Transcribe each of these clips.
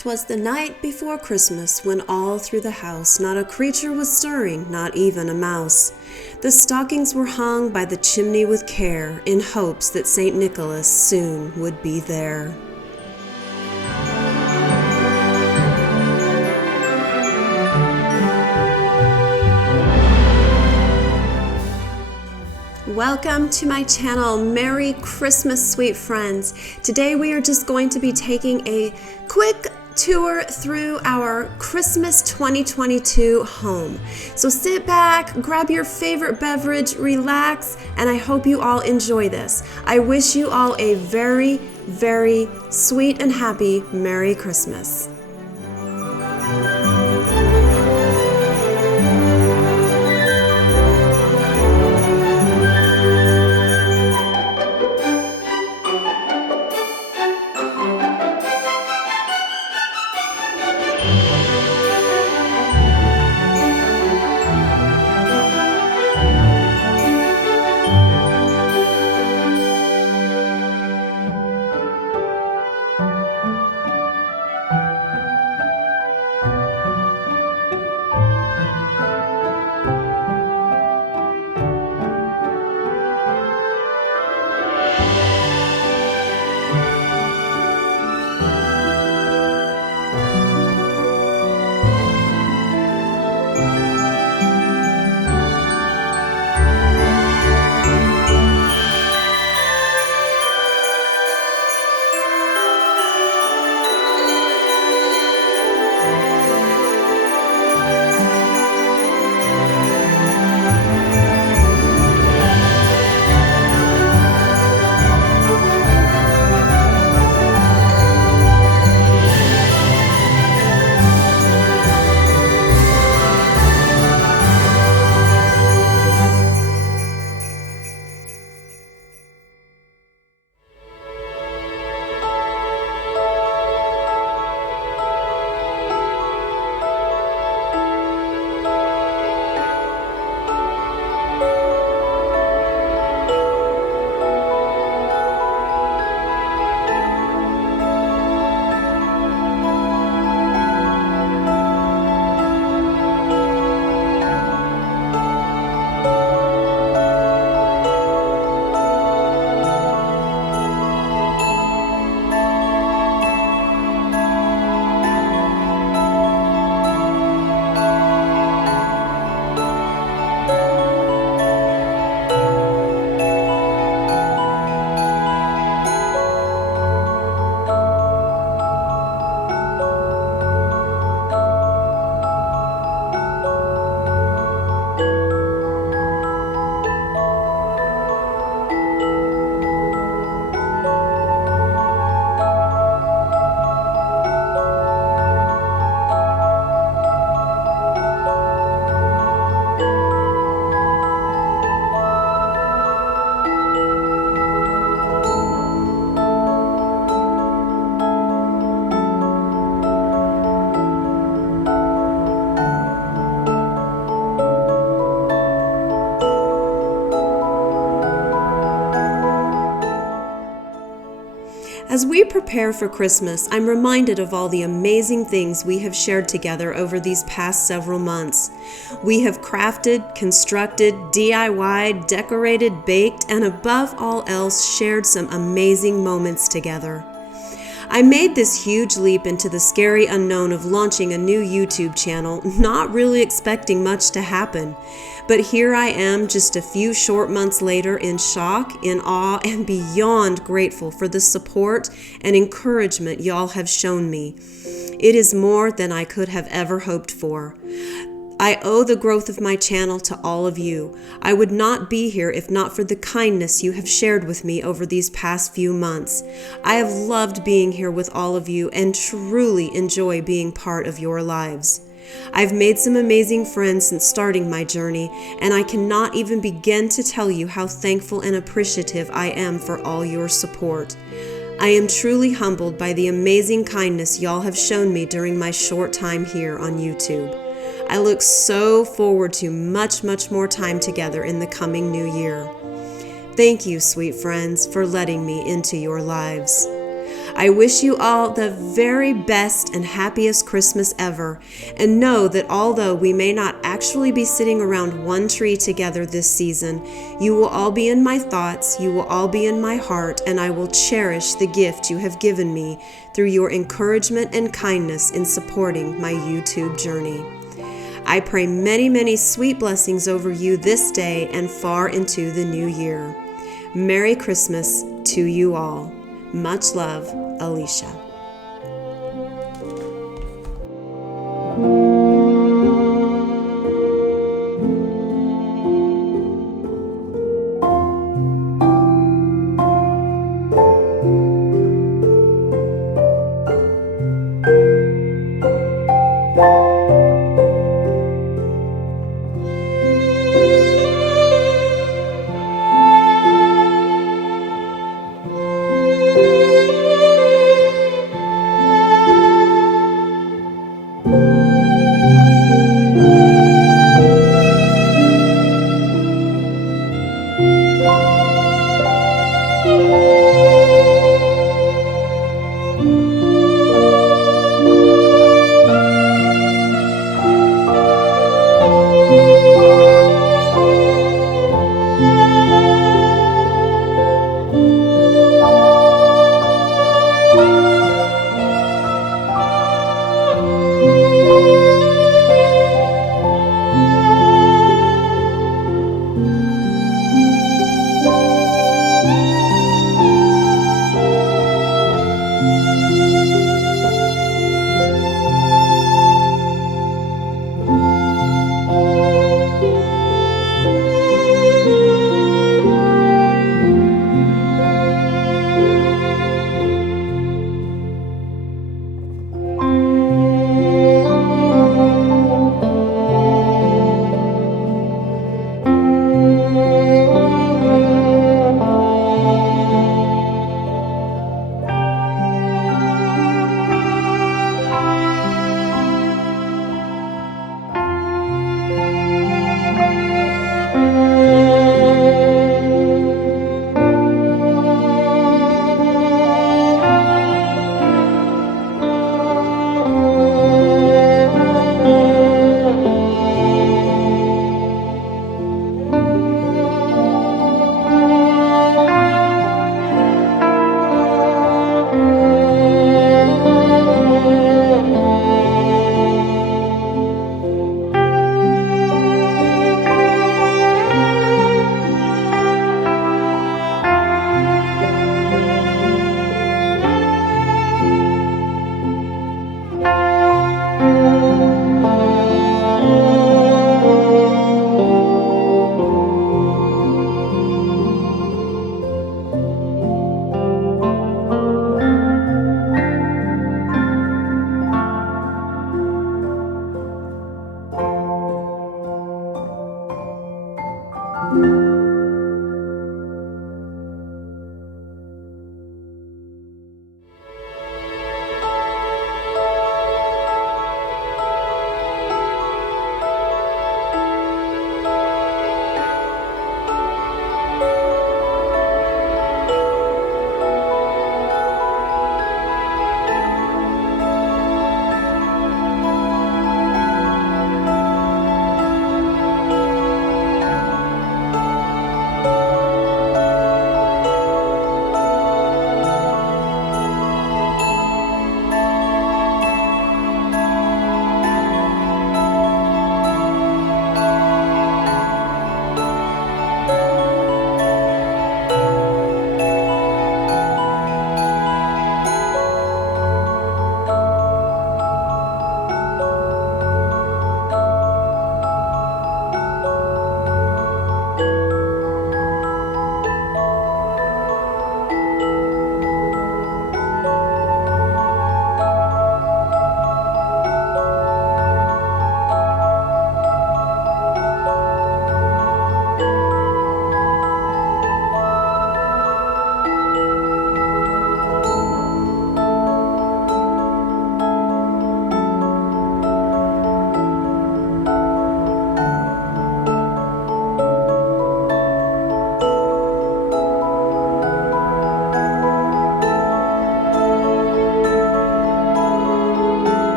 'Twas the night before Christmas, when all through the house not a creature was stirring, not even a mouse. The stockings were hung by the chimney with care, in hopes that St. Nicholas soon would be there. Welcome to my channel. Merry Christmas, sweet friends. Today we are just going to be taking a quick tour through our Christmas 2022 home. So sit back, grab your favorite beverage, relax, and I hope you all enjoy this. I wish you all a very, very sweet and happy Merry Christmas. As we prepare for Christmas, I'm reminded of all the amazing things we have shared together over these past several months. We have crafted, constructed, DIY'd, decorated, baked, and above all else, shared some amazing moments together. I made this huge leap into the scary unknown of launching a new YouTube channel, not really expecting much to happen. But here I am just a few short months later in shock, in awe, and beyond grateful for the support and encouragement y'all have shown me. It is more than I could have ever hoped for. I owe the growth of my channel to all of you. I would not be here if not for the kindness you have shared with me over these past few months. I have loved being here with all of you and truly enjoy being part of your lives. I've made some amazing friends since starting my journey, and I cannot even begin to tell you how thankful and appreciative I am for all your support. I am truly humbled by the amazing kindness y'all have shown me during my short time here on YouTube. I look so forward to much more time together in the coming new year. Thank you, sweet friends, for letting me into your lives. I wish you all the very best and happiest Christmas ever, and know that although we may not actually be sitting around one tree together this season, you will all be in my thoughts, you will all be in my heart, and I will cherish the gift you have given me through your encouragement and kindness in supporting my YouTube journey. I pray many, many sweet blessings over you this day and far into the new year. Merry Christmas to you all. Much love, Alecia.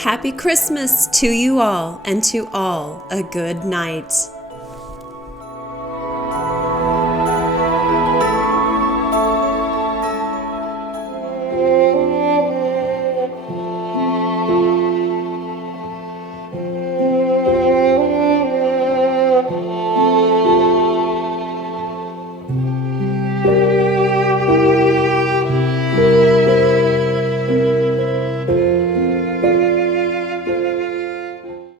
Happy Christmas to you all, and to all a good night.